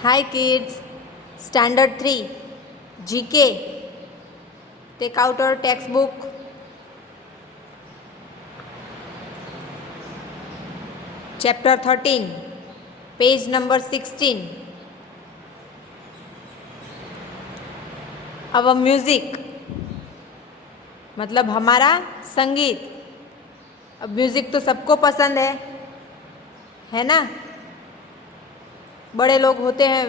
Hi kids, Standard 3, GK. Take out your textbook. Chapter 13, page number 16. Our music, मतलब हमारा संगीत. अब music तो सबको पसंद है ना? बड़े लोग होते हैं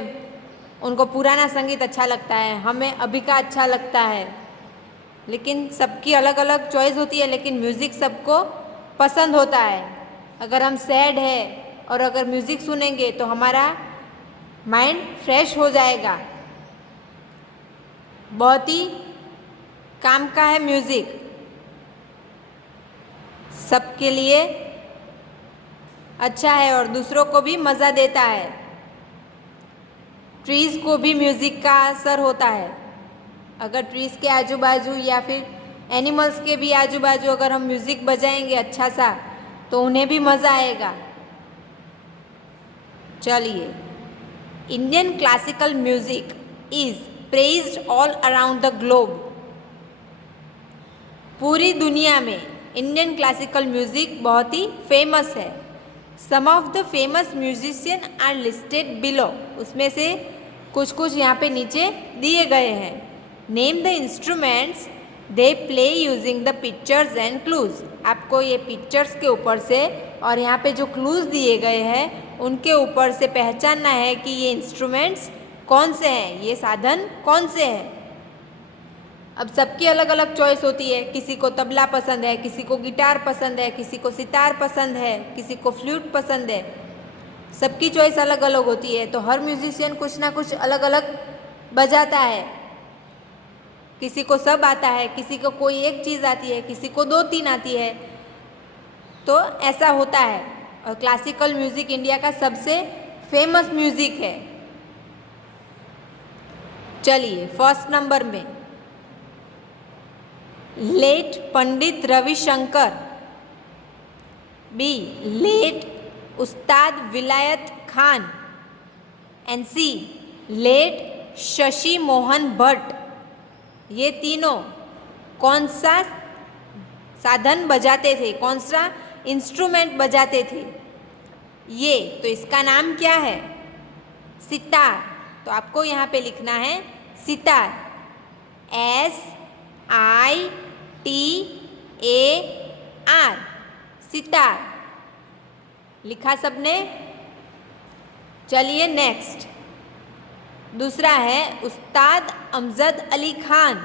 उनको पुराना संगीत अच्छा लगता है, हमें अभी का अच्छा लगता है, लेकिन सबकी अलग अलग चॉइस होती है, लेकिन म्यूज़िक सबको पसंद होता है. अगर हम सैड है और अगर म्यूज़िक सुनेंगे तो हमारा माइंड फ्रेश हो जाएगा. बहुत ही काम का है म्यूज़िक, सबके लिए अच्छा है और दूसरों को भी मज़ा देता है. ट्रीज़ को भी म्यूज़िक का असर होता है. अगर ट्रीज़ के आजू बाजू या फिर एनिमल्स के भी आजू बाजू अगर हम म्यूज़िक बजाएंगे अच्छा सा तो उन्हें भी मज़ा आएगा. चलिए, Indian classical music is praised all around the globe. पूरी दुनिया में इंडियन क्लासिकल म्यूज़िक बहुत ही फेमस है. Some of the famous musician are listed below. उसमें से कुछ यहाँ पे नीचे दिए गए हैं. Name the instruments they play using the pictures and clues. आपको ये पिक्चर्स के ऊपर से और यहाँ पे जो क्लूज दिए गए हैं उनके ऊपर से पहचानना है कि ये इंस्ट्रूमेंट्स कौन से हैं, ये साधन कौन से हैं. अब सबकी अलग अलग चॉइस होती है. किसी को तबला पसंद है, किसी को गिटार पसंद है, किसी को सितार पसंद है, किसी को फ्लूट पसंद है. सबकी चॉइस अलग अलग होती है. तो हर म्यूजिशियन कुछ ना कुछ अलग अलग बजाता है. किसी को सब आता है, किसी को कोई एक चीज़ आती है, किसी को 2-3 आती है. तो ऐसा होता है. और क्लासिकल म्यूज़िक इंडिया का सबसे फेमस म्यूज़िक है. चलिए, फर्स्ट नंबर में late Pandit Ravishankar. B late Ustad Vilayat Khan. And C late Shashi Mohan Bhatt. ये तीनों कौन सा साधन बजाते थे, कौन सा इंस्ट्रूमेंट बजाते थे? ये तो इसका नाम क्या है? सितार. तो आपको यहाँ पे लिखना है सितार. SITAR, सितार. लिखा सबने? चलिए नेक्स्ट. दूसरा है उस्ताद अमजद अली खान.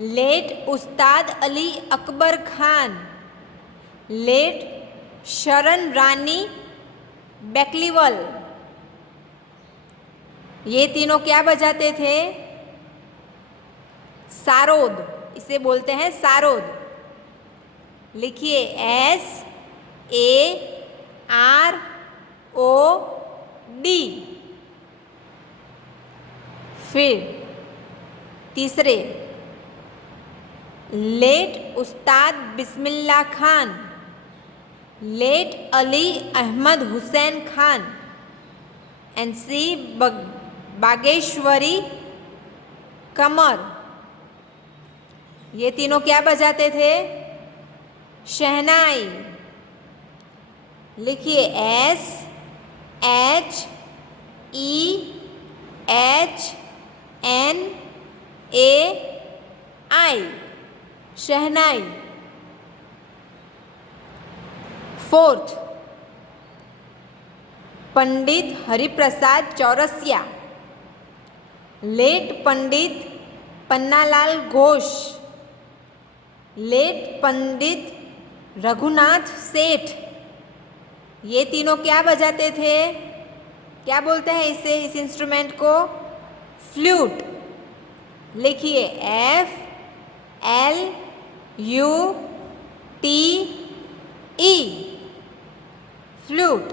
लेट उस्ताद अली अकबर खान. लेट शरण रानी बेकलीवाल. ये तीनों क्या बजाते थे? सारोद. इसे बोलते हैं सारोद. लिखिए SAROD. फिर तीसरे late Ustad Bismillah Khan. Late Ali Ahmad Hussain Khan. And सी बागेश्वरी कमर. ये तीनों क्या बजाते थे? शहनाई. लिखिए SHEHNAI, शहनाई. फोर्थ पंडित हरिप्रसाद चौरसिया. लेट पंडित पन्नालाल घोष. लेट पंडित रघुनाथ सेठ. ये तीनों क्या बजाते थे? क्या बोलते हैं इसे, इस इंस्ट्रूमेंट को? फ्लूट. लिखिए FLUTE, फ्लूट.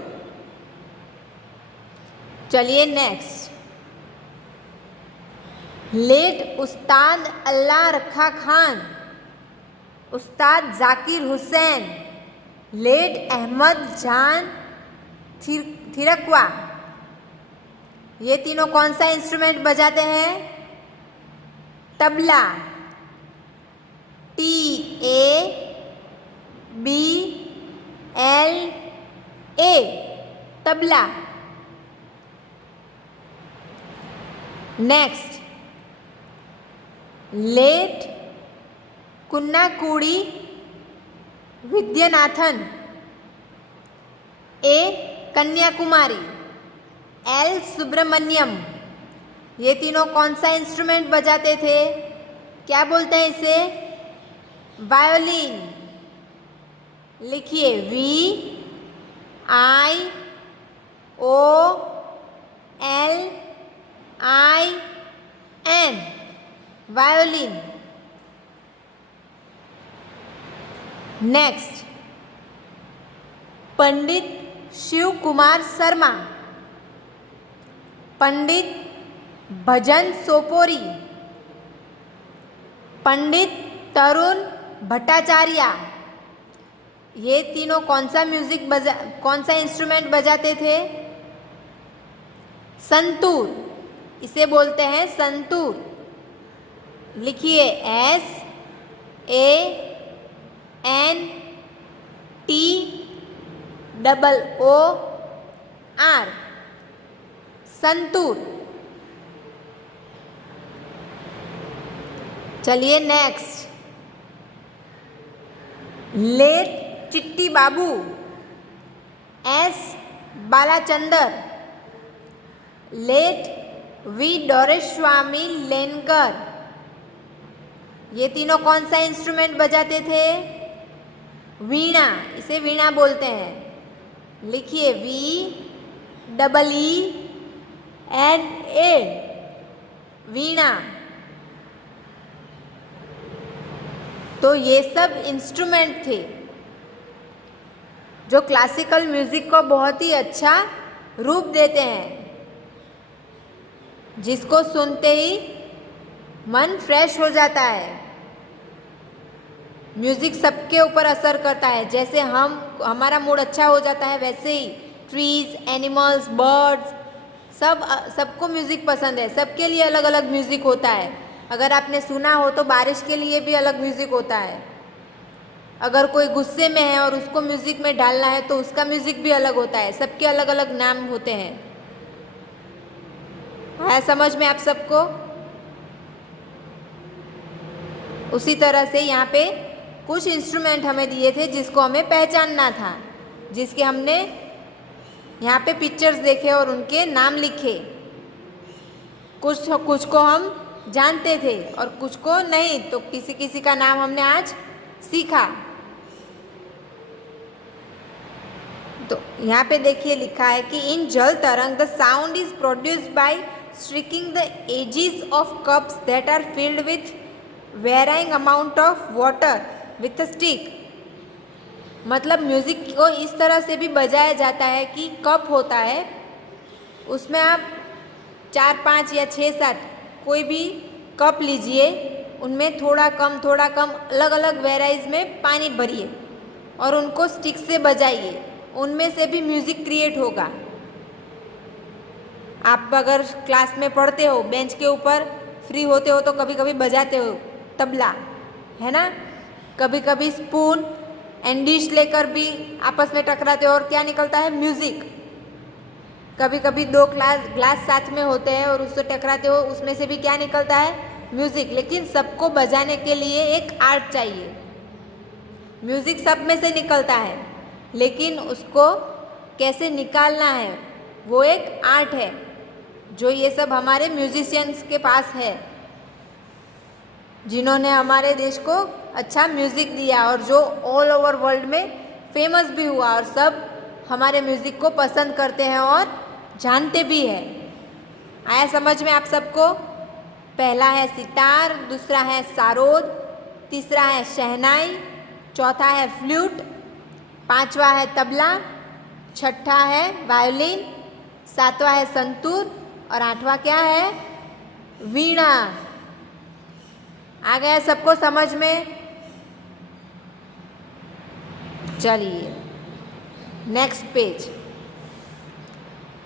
चलिए नेक्स्ट. लेट उस्ताद अल्लाह रखा खान. उस्ताद जाकिर हुसैन. लेट अहमद जान थिरकवा. ये तीनों कौन सा इंस्ट्रूमेंट बजाते हैं? Tabla. TABLA, tabla. Next, late Kunnakudi Vaidyanathan, A Kanyakumari, L Subramaniam, ये तीनों कौन सा इंस्ट्रूमेंट बजाते थे? क्या बोलते हैं इसे? वायोलिन। लिखिए VIOLIN, वायोलिन। नेक्स्ट, पंडित शिव कुमार शर्मा, पंडित भजन सोपोरी, पंडित तरुण भट्टाचार्य, ये तीनों कौन सा इंस्ट्रूमेंट बजाते थे? संतूर, इसे बोलते हैं संतूर। लिखिए SANTOOR, संतूर। चलिए नेक्स्ट, लेट चिट्टी बाबू, S Balachander, late we Doraiswamy लेनकर, ये तीनों कौन सा इंस्ट्रूमेंट बजाते थे? वीणा, इसे वीणा बोलते हैं। लिखिए VEENA, वीणा। तो ये सब इंस्ट्रूमेंट थे जो क्लासिकल म्यूजिक को बहुत ही अच्छा रूप देते हैं, जिसको सुनते ही मन फ्रेश हो जाता है। म्यूजिक सबके ऊपर असर करता है। जैसे हमारा मूड अच्छा हो जाता है, वैसे ही ट्रीज, एनिमल्स, बर्ड्स, सबको म्यूजिक पसंद है। सबके लिए अलग अलग म्यूजिक होता है। अगर आपने सुना हो तो बारिश के लिए भी अलग म्यूजिक होता है। अगर कोई गुस्से में है और उसको म्यूजिक में डालना है तो उसका म्यूजिक भी अलग होता है। सबके अलग अलग नाम होते हैं। आया समझ में आप सबको? उसी तरह से यहाँ पे कुछ इंस्ट्रूमेंट हमें दिए थे जिसको हमें पहचानना था, जिसके हमने यहाँ पे पिक्चर्स देखे और उनके नाम लिखे। कुछ को हम जानते थे और कुछ को नहीं, तो किसी किसी का नाम हमने आज सीखा। तो यहाँ पे देखिए लिखा है कि in jal tarang the sound is produced by striking the edges of cups that are filled with varying amount of water with a stick. मतलब म्यूजिक को इस तरह से भी बजाया जाता है कि कप होता है, उसमें आप 4, 5 या 6, 7 कोई भी कप लीजिए, उनमें थोड़ा कम अलग अलग वेराइज में पानी भरिए और उनको स्टिक से बजाइए। उनमें से भी म्यूज़िक क्रिएट होगा। आप अगर क्लास में पढ़ते हो, बेंच के ऊपर फ्री होते हो तो कभी कभी बजाते हो तबला, है ना? कभी कभी स्पून एंड डिश लेकर भी आपस में टकराते हो और क्या निकलता है? म्यूज़िक। कभी कभी 2 ग्लास साथ में होते हैं और उससे टकराते हो, उसमें से भी क्या निकलता है? म्यूज़िक। लेकिन सबको बजाने के लिए एक आर्ट चाहिए। म्यूज़िक सब में से निकलता है, लेकिन उसको कैसे निकालना है वो एक आर्ट है, जो ये सब हमारे म्यूजिशियंस के पास है, जिन्होंने हमारे देश को अच्छा म्यूज़िक दिया और जो ऑल ओवर वर्ल्ड में फेमस भी हुआ और सब हमारे म्यूज़िक को पसंद करते हैं और जानते भी हैं। आया समझ में आप सबको? पहला है सितार, दूसरा है सारोद, तीसरा है शहनाई, चौथा है फ्लूट, 5वां है तबला, 6ठा है वायोलिन, 7वां है संतूर और 8वां क्या है? वीणा। आ गया सबको समझ में? चलिए नेक्स्ट पेज,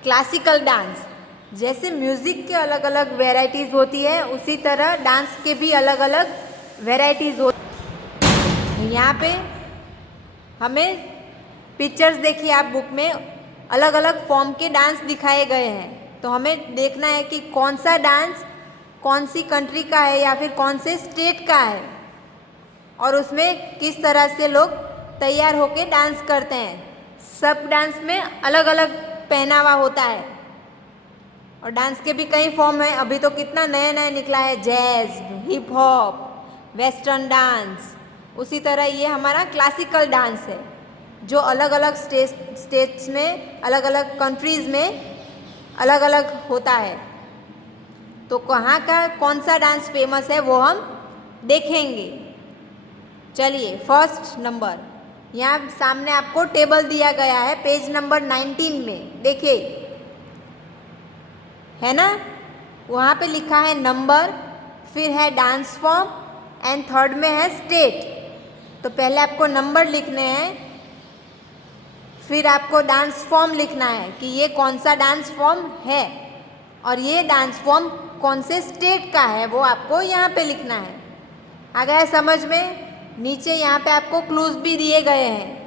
क्लासिकल डांस। जैसे म्यूज़िक के अलग अलग वेराइटीज़ होती है, उसी तरह डांस के भी अलग अलग वेराइटीज़ होती। यहाँ पे हमें पिक्चर्स देखिए आप बुक में, अलग अलग फॉर्म के डांस दिखाए गए हैं। तो हमें देखना है कि कौन सा डांस कौन सी कंट्री का है या फिर कौन से स्टेट का है, और उसमें किस तरह से लोग तैयार होके डांस करते हैं। सब डांस में अलग अलग पहनावा होता है, और डांस के भी कई फॉर्म हैं। अभी तो कितना नया नया निकला है, jazz, hip hop, western dance. उसी तरह ये हमारा क्लासिकल डांस है, जो अलग अलग स्टेट्स में, अलग अलग कंट्रीज़ में अलग अलग होता है। तो कहाँ का कौन सा डांस फेमस है वो हम देखेंगे। चलिए, फर्स्ट नंबर, यहाँ सामने आपको टेबल दिया गया है पेज नंबर 19 में, देखिए, है ना। वहाँ पे लिखा है नंबर, फिर है डांस फॉर्म एंड थर्ड में है स्टेट। तो पहले आपको नंबर लिखने हैं, फिर आपको डांस फॉर्म लिखना है कि ये कौन सा डांस फॉर्म है, और ये डांस फॉर्म कौन से स्टेट का है वो आपको यहाँ पे लिखना है। आ गया समझ में। नीचे यहाँ पे आपको क्लूज भी दिए गए हैं।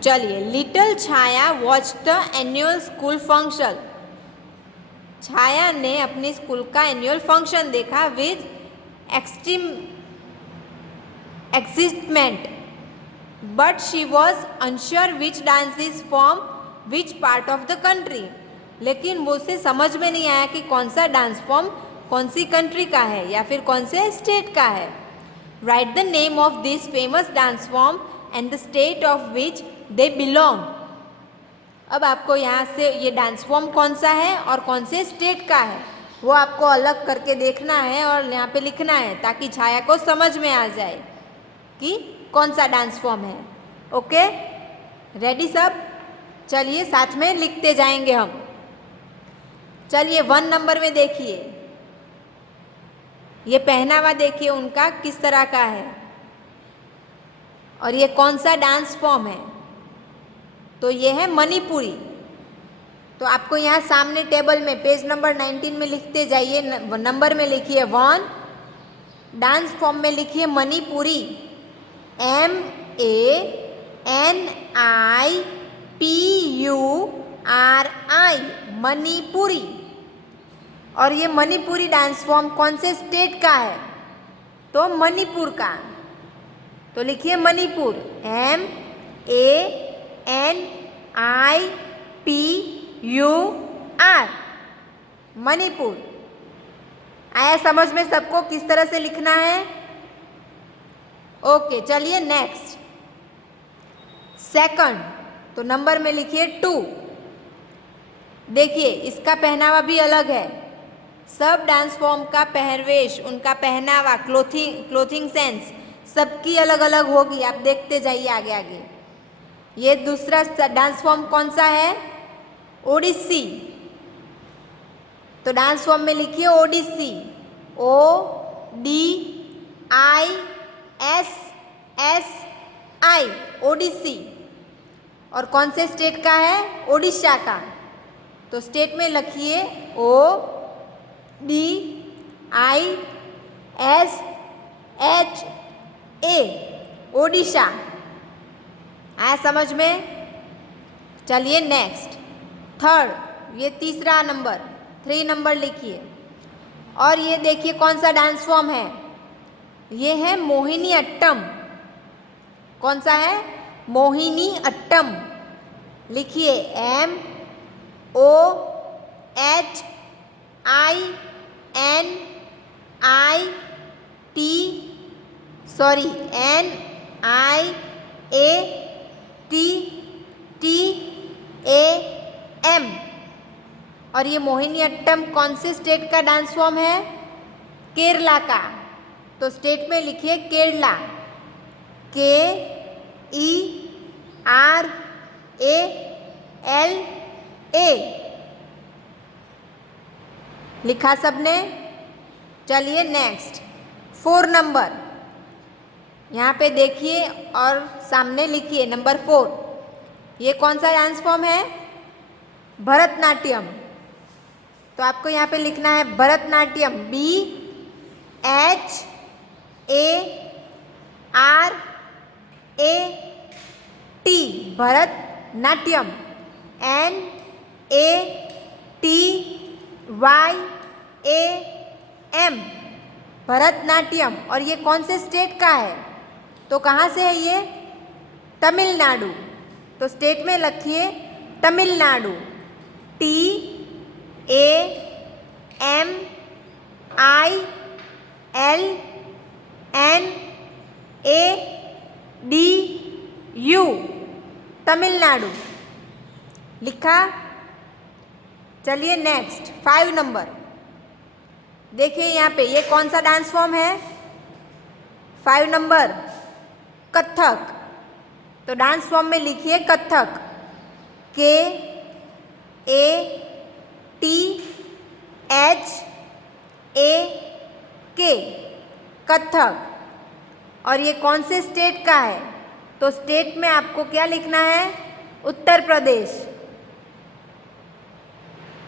चलिए, little Chhaya watch the annual school function. Chhaya ने अपनी स्कूल का एनुअल फंक्शन देखा with extreme excitement, but she was unsure which dance is from which part of the country. लेकिन वो उसे समझ में नहीं आया कि कौन सा डांस फॉर्म कौन सी कंट्री का है या फिर कौन से स्टेट का है। Right the name of this famous dance form and the state of which they belong. अब आपको यहाँ से ये डांस फॉर्म कौन सा है और कौन से स्टेट का है वो आपको अलग करके देखना है और यहाँ पे लिखना है, ताकि छाया को समझ में आ जाए कि कौन सा डांस फॉर्म है। ओके, रेडी सब? चलिए साथ में लिखते जाएंगे हम। चलिए 1 नंबर में देखिए, ये पहनावा देखिए उनका किस तरह का है, और ये कौन सा डांस फॉर्म है। तो ये है मणिपुरी। तो आपको यहाँ सामने टेबल में पेज नंबर 19 में लिखते जाइए। नंबर में लिखिए 1, डांस फॉर्म में लिखिए मणिपुरी, MANIPURI, मणिपुरी। और ये मणिपुरी डांस फॉर्म कौन से स्टेट का है? तो मणिपुर का। तो लिखिए मणिपुर, MANIPUR, मणिपुर। आया समझ में सबको किस तरह से लिखना है? ओके, चलिए नेक्स्ट, सेकंड। तो नंबर में लिखिए 2। देखिए इसका पहनावा भी अलग है। सब डांस फॉर्म का पहरवेश, उनका पहनावा, क्लोथिंग सेंस सबकी अलग अलग होगी। आप देखते जाइए आगे आगे। ये दूसरा डांस फॉर्म कौन सा है? ओडिसी। तो डांस फॉर्म में लिखिए ओडिसी, ODISSI, ओडिसी। और कौन से स्टेट का है? ओडिशा का। तो स्टेट में लिखिए ODISHA, ओडिशा। आया समझ में? चलिए नेक्स्ट, थर्ड, ये तीसरा नंबर, 3 नंबर लिखिए। और ये देखिए कौन सा डांस फॉर्म है? ये है मोहिनी अट्टम। कौन सा है? मोहिनी अट्टम। लिखिए NIATTAM। और ये मोहिनी अट्टम कौन से स्टेट का डांस फॉर्म है? केरला का। तो स्टेट में लिखिए केरला, KERALA। लिखा सबने? चलिए नेक्स्ट, 4 नंबर, यहाँ पे देखिए और सामने लिखिए नंबर 4। ये कौन सा डांस फॉर्म है? भरतनाट्यम, तो आपको यहाँ पे लिखना है भरतनाट्यम, BHARAT, भरतनाट्यम, NATYAM, भरतनाट्यम। और ये कौन से स्टेट का है? तो कहाँ से है ये? तमिलनाडु। तो स्टेट में लिखिए तमिलनाडु, TAMILNADU, तमिलनाडु। लिखा? चलिए नेक्स्ट 5 नंबर देखिए यहाँ पे, ये कौन सा डांस फॉर्म है? 5 नंबर कथक। तो डांस फॉर्म में लिखिए कथक, KATHAK, कथक। और ये कौन से स्टेट का है? तो स्टेट में आपको क्या लिखना है? उत्तर प्रदेश।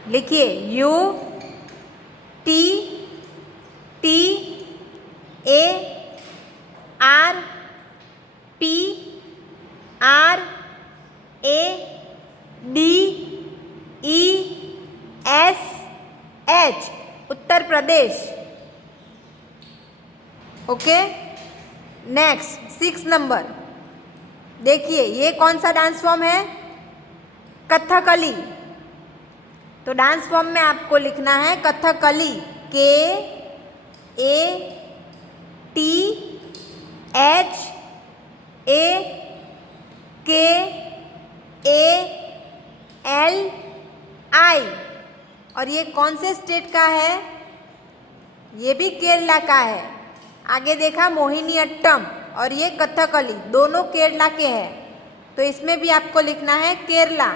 लिखिए UTTARPRADESH, Uttar Pradesh. Okay, next 6 number देखिए, ये कौन सा डांस फॉर्म है? कथकली। तो डांस फॉर्म में आपको लिखना है कथकली, KATHAKALI। और ये कौन से स्टेट का है? ये भी केरला का है। आगे देखा मोहिनीअट्टम और ये कथकली, दोनों केरला के हैं। तो इसमें भी आपको लिखना है केरला,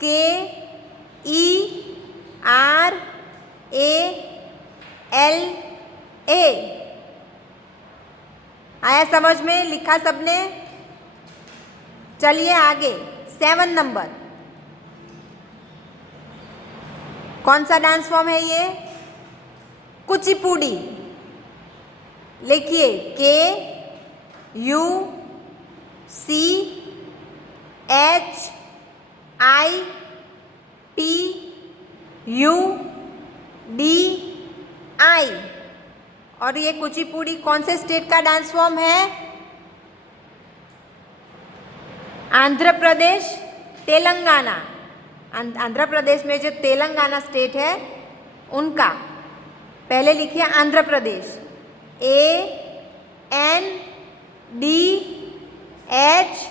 KERALA। आया समझ में? लिखा सबने? चलिए आगे 7 नंबर, कौन सा डांस फॉर्म है ये? कुचिपुड़ी। लिखिए KUCHIPUDI। और ये कुचिपुड़ी कौन से स्टेट का डांस फॉर्म है? आंध्र प्रदेश, तेलंगाना। आंध्र प्रदेश में जो तेलंगाना स्टेट है उनका। पहले लिखिए आंध्र प्रदेश, ANDHRAPRADESH,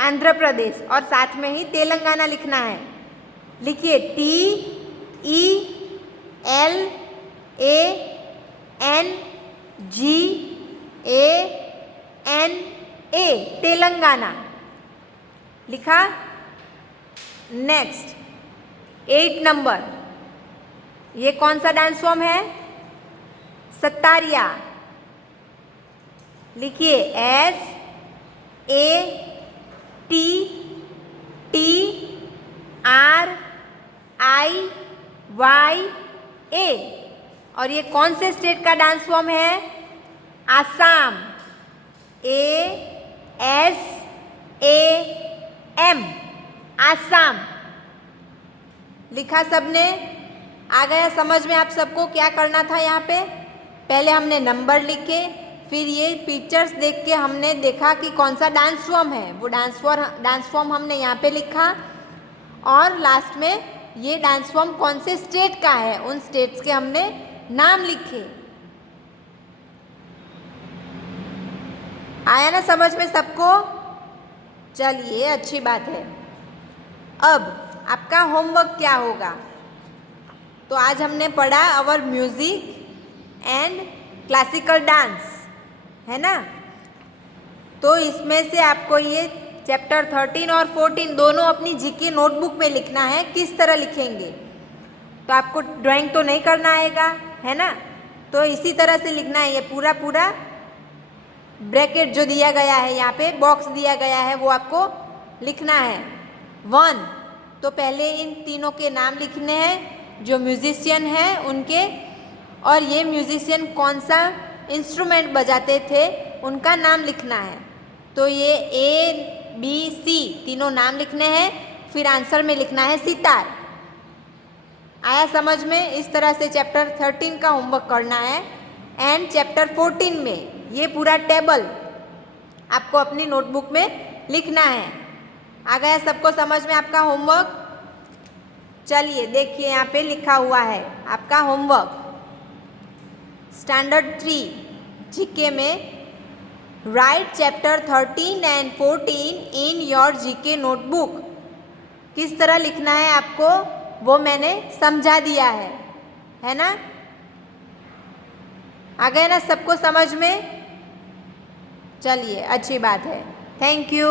आंध्र प्रदेश। और साथ में ही तेलंगाना लिखना है। लिखिए TELANGANA, तेलंगाना। लिखा? नेक्स्ट 8 नंबर, ये कौन सा डांस फॉर्म है? सत्तारिया। लिखिए SATTRIYA। और ये कौन से स्टेट का डांस फॉर्म है? आसाम, ASAM, आसाम। लिखा सबने? आ गया समझ में आप सबको क्या करना था? यहाँ पे पहले हमने नंबर लिखे, फिर ये पिक्चर्स देख के हमने देखा कि कौन सा डांस फॉर्म है, वो डांस फॉर्म हमने यहाँ पे लिखा। और लास्ट में ये डांस फॉर्म कौन से स्टेट का है, उन स्टेट्स के हमने नाम लिखे। आया ना समझ में सबको? चलिए अच्छी बात है। अब आपका होमवर्क क्या होगा? तो आज हमने पढ़ा अवर म्यूजिक एंड क्लासिकल डांस, है ना? तो इसमें से आपको ये चैप्टर 13 और 14 दोनों अपनी जीके नोटबुक में लिखना है। किस तरह लिखेंगे? तो आपको ड्राइंग तो नहीं करना आएगा, है ना। तो इसी तरह से लिखना है, ये पूरा पूरा ब्रैकेट जो दिया गया है, यहाँ पे बॉक्स दिया गया है, वो आपको लिखना है। 1 तो पहले इन तीनों के नाम लिखने हैं जो म्यूजिशियन हैं उनके, और ये म्यूजिशियन कौन सा इंस्ट्रूमेंट बजाते थे उनका नाम लिखना है। तो ये ABC तीनों नाम लिखने हैं, फिर आंसर में लिखना है सितार। आया समझ में? इस तरह से चैप्टर 13 का होमवर्क करना है। एंड चैप्टर 14 में ये पूरा टेबल आपको अपनी नोटबुक में लिखना है। आ गया सबको समझ में आपका होमवर्क? चलिए देखिए, यहाँ पे लिखा हुआ है आपका होमवर्क। स्टैंडर्ड 3 जीके में right chapter 13 and 14 in your GK notebook. किस तरह लिखना है आपको वो मैंने समझा दिया है ना। आ गए ना सबको समझ में? चलिए अच्छी बात है। Thank you.